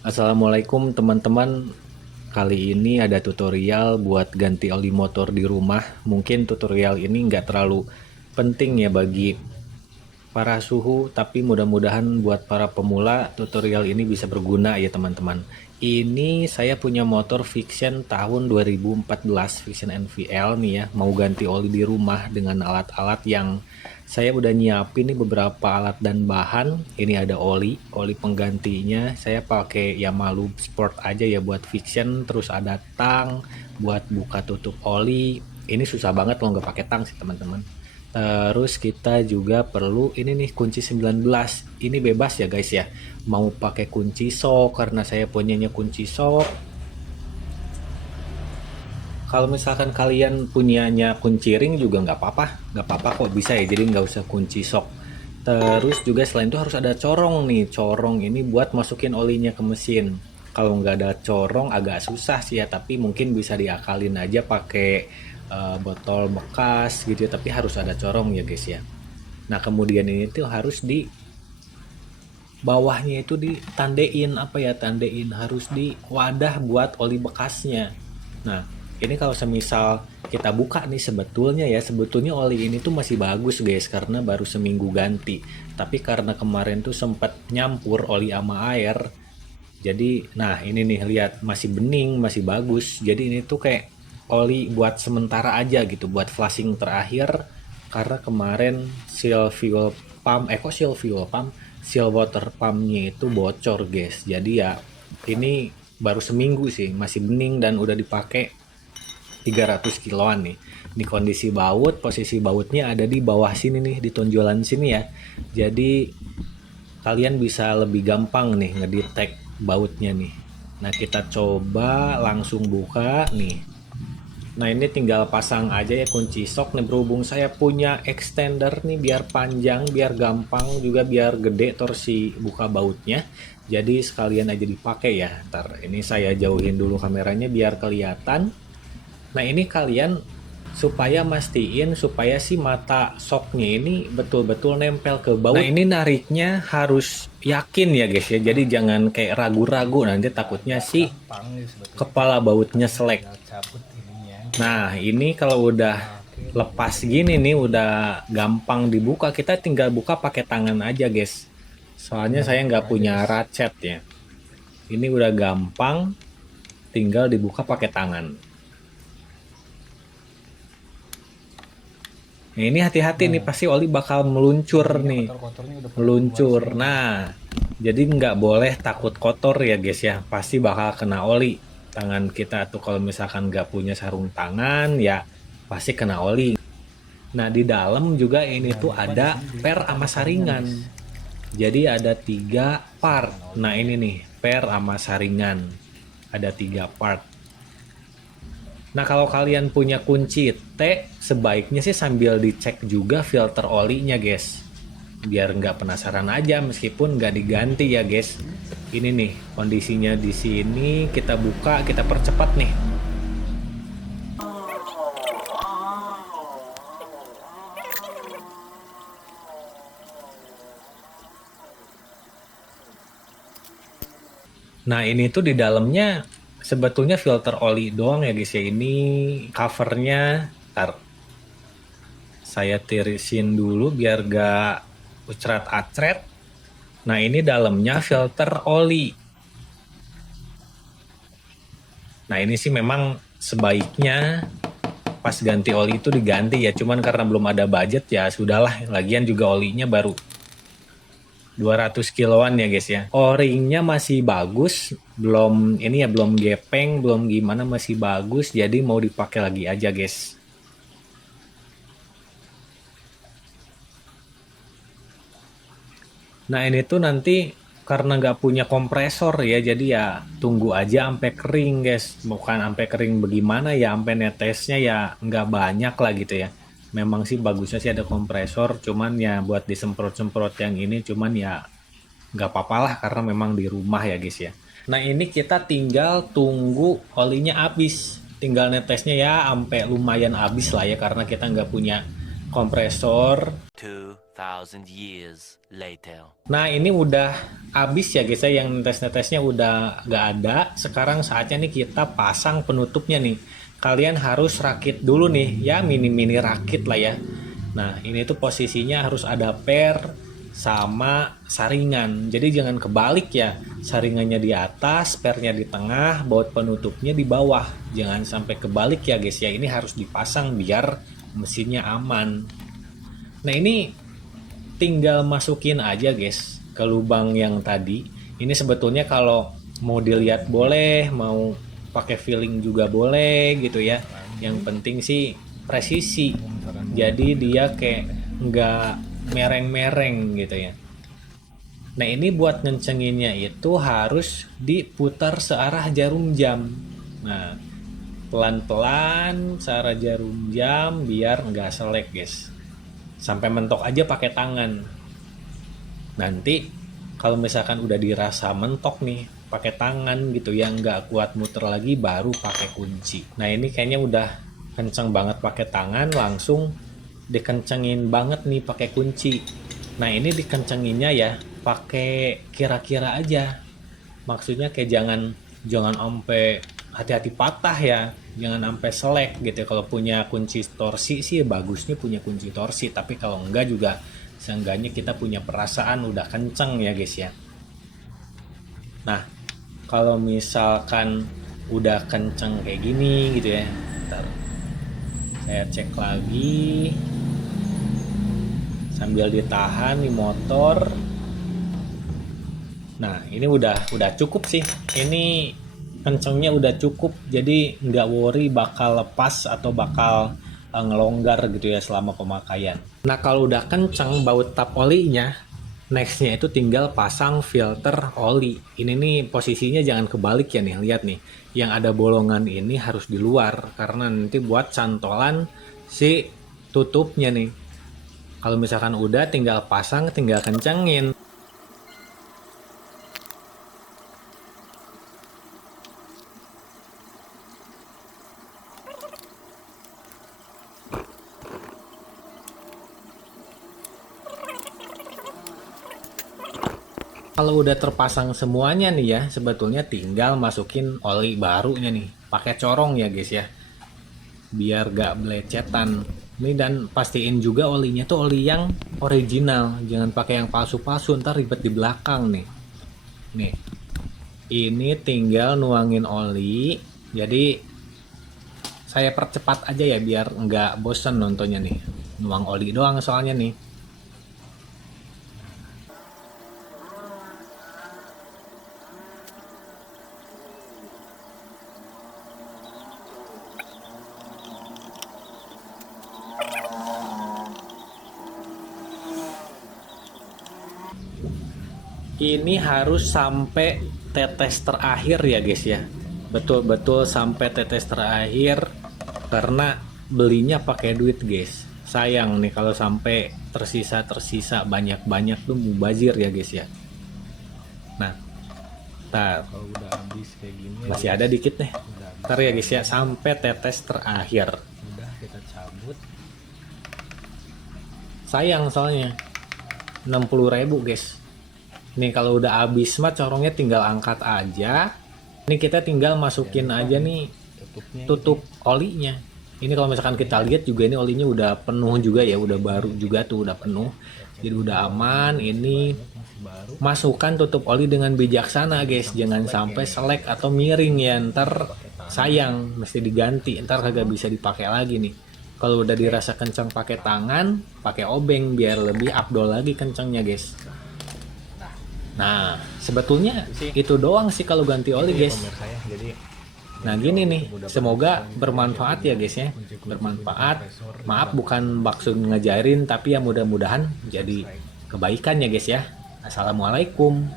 Assalamualaikum teman-teman. Kali ini ada tutorial buat ganti oli motor di rumah. Mungkin tutorial ini nggak terlalu penting ya bagi para suhu, tapi mudah-mudahan buat para pemula tutorial ini bisa berguna ya teman-teman. Ini saya punya motor Vixian tahun 2014, Vixian NVL nih ya, mau ganti oli di rumah dengan alat-alat yang saya udah nyiapin nih, beberapa alat dan bahan. Ini ada oli penggantinya. Saya pakai Yamaha Sport aja ya buat Vixian, terus ada tang buat buka tutup oli. Ini susah banget kalau nggak pakai tang sih teman-teman. Terus kita juga perlu ini nih kunci 19. Ini bebas ya guys ya. Mau pakai kunci sok karena saya punyanya kunci sok. Kalau misalkan kalian punyanya kunci ring juga nggak apa-apa kok, bisa ya. Jadi nggak usah kunci sok. Terus juga selain itu harus ada corong nih. Corong ini buat masukin olinya ke mesin. Kalau nggak ada corong agak susah sih ya, tapi mungkin bisa diakalin aja pakai botol bekas gitu ya. Tapi harus ada corong ya guys ya. Nah kemudian ini tuh harus di bawahnya itu ditandein, apa ya, tandein harus di wadah buat oli bekasnya. Nah ini kalau semisal kita buka nih, sebetulnya oli ini tuh masih bagus guys karena baru seminggu ganti. Tapi karena kemarin tuh sempat nyampur oli sama air, jadi nah ini nih lihat masih bening, masih bagus. Jadi ini tuh kayak oli buat sementara aja gitu, buat flashing terakhir. Karena kemarin seal fuel pump, kok seal fuel pump, seal water pumpnya itu bocor guys. Jadi ya ini baru seminggu sih, masih bening dan udah dipakai 300 kiloan nih. Di kondisi baut, posisi bautnya ada di bawah sini nih, di tonjolan sini ya. Jadi kalian bisa lebih gampang nih ngedetect bautnya nih. Nah kita coba langsung buka nih. Nah ini tinggal pasang aja ya kunci sok nih, berhubung saya punya extender nih biar panjang, biar gampang juga, biar gede torsi buka bautnya. Jadi sekalian aja dipakai ya. Ntar ini saya jauhin dulu kameranya biar kelihatan. Nah ini kalian supaya mastiin supaya si mata soknya ini betul-betul nempel ke baut. Nah ini nariknya harus yakin ya guys ya. Jadi jangan kayak ragu-ragu, nanti takutnya si kepala bautnya selek. Nah ini kalau udah lepas gini nih, udah gampang dibuka, kita tinggal buka pakai tangan aja guys. Soalnya saya nggak punya ratchet ya. Ini udah gampang, tinggal dibuka pakai tangan. Nah, ini hati-hati nih, pasti oli bakal meluncur nih. Meluncur. Nah, jadi nggak boleh takut kotor ya guys ya. Pasti bakal kena oli. Tangan kita tuh kalau misalkan nggak punya sarung tangan ya pasti kena oli. Nah, di dalam juga ini tuh ada per sama saringan. Jadi ada 3 part. Nah, ini nih, per sama saringan. Ada 3 part. Nah kalau kalian punya kunci T, sebaiknya sih sambil dicek juga filter olinya guys. Biar nggak penasaran aja meskipun nggak diganti ya guys. Ini nih kondisinya di sini, kita buka, kita percepat nih. Nah ini tuh di dalamnya sebetulnya filter oli doang ya guys ya. Ini covernya, ntar saya tirisin dulu biar gak ucrat-acret. Nah ini dalamnya filter oli. Nah ini sih memang sebaiknya pas ganti oli itu diganti ya. Cuman karena belum ada budget ya sudahlah. Lagian juga olinya baru 200 kiloan ya guys ya. O-ringnya masih bagus, belum ini ya, belum gepeng, belum gimana, masih bagus. Jadi mau dipakai lagi aja guys. Nah ini tuh nanti karena nggak punya kompresor ya, jadi ya tunggu aja sampai kering guys. Bukan sampai kering bagaimana ya, sampai netesnya ya nggak banyak lah gitu ya. Memang sih bagusnya sih ada kompresor, cuman ya buat disemprot-semprot yang ini, cuman ya nggak apa-apa lah karena memang di rumah ya guys ya. Nah ini kita tinggal tunggu olinya habis, tinggal netesnya ya sampai lumayan habis lah ya, karena kita nggak punya kompresor. 2,000 years later. Nah, ini udah habis ya guys ya, yang netes-netesnya udah gak ada. Sekarang saatnya nih kita pasang penutupnya nih. Kalian harus rakit dulu nih, ya mini-mini rakit lah ya. Nah, ini tuh posisinya harus ada per sama saringan. Jadi jangan kebalik ya. Saringannya di atas, pernya di tengah, baut penutupnya di bawah. Jangan sampai kebalik ya guys ya. Ini harus dipasang biar mesinnya aman. Nah, ini tinggal masukin aja guys ke lubang yang tadi. Ini sebetulnya kalau mau dilihat boleh, mau pakai feeling juga boleh gitu ya. Yang penting sih presisi. Jadi dia kayak nggak mereng-mereng gitu ya. Nah, ini buat ngencenginnya itu harus diputar searah jarum jam. Nah, pelan-pelan searah jarum jam biar nggak selek guys. Sampai mentok aja pakai tangan. Nanti kalau misalkan udah dirasa mentok nih pakai tangan gitu yang nggak kuat muter lagi, baru pakai kunci. Nah, ini kayaknya udah kenceng banget pakai tangan, langsung dikencengin banget nih pakai kunci. Nah, ini dikencenginnya ya pakai kira-kira aja. Maksudnya kayak jangan sampai hati-hati patah ya, jangan sampai selek gitu. Kalau punya kunci torsi sih bagusnya punya kunci torsi, tapi kalau enggak juga seenggaknya kita punya perasaan udah kenceng ya guys ya. Nah, kalau misalkan udah kenceng kayak gini gitu ya, ntar saya cek lagi sambil ditahan di motor. Nah, ini udah cukup sih. Ini kencengnya udah cukup, jadi nggak worry bakal lepas atau bakal ngelonggar gitu ya selama pemakaian. Nah, kalau udah kenceng baut tap olinya, nextnya itu tinggal pasang filter oli. Ini nih posisinya jangan kebalik ya nih, lihat nih. Yang ada bolongan ini harus di luar karena nanti buat cantolan si tutupnya nih. Kalau misalkan udah tinggal pasang, tinggal kencengin. Kalau udah terpasang semuanya nih ya, sebetulnya tinggal masukin oli barunya nih. Pakai corong ya guys ya. Biar gak belecetan. Ini dan pastiin juga olinya tuh oli yang original. Jangan pakai yang palsu-palsu, ntar ribet di belakang nih. Nih. Ini tinggal nuangin oli. Jadi saya percepat aja ya biar nggak bosen nontonnya nih. Nuang oli doang soalnya nih. Ini harus sampai tetes terakhir ya guys ya. Betul-betul sampai tetes terakhir karena belinya pakai duit guys. Sayang nih kalau sampai tersisa banyak-banyak tuh mubazir ya guys ya. Nah, ntar Kalau udah habis kayak gini masih ya, ada dikit nih. udah habis, Ntar ya guys ya sampai tetes terakhir. udah kita cabut. Sayang soalnya 60.000 guys. Nih kalau udah habis mah corongnya tinggal angkat aja. Ini kita tinggal masukin aja nih Tutupnya tutup olinya. Ini kalau misalkan kita lihat juga ini olinya udah penuh juga ya, udah baru juga tuh udah penuh. Jadi udah aman. Ini masih baru. masukkan tutup oli dengan bijaksana guys, jangan sampai selek atau miring ya, ntar sayang mesti diganti, ntar kagak bisa dipakai lagi nih. Kalau udah dirasa kencang pakai tangan, pakai obeng biar lebih afdol lagi kencangnya guys. Nah, sebetulnya itu doang sih kalau ganti oli guys. Pemirsa ya, jadi Nah gini nih, semoga bermanfaat ya guys ya, bermanfaat. Maaf bukan maksud ngajarin, tapi ya mudah-mudahan jadi kebaikan ya guys ya. Assalamualaikum.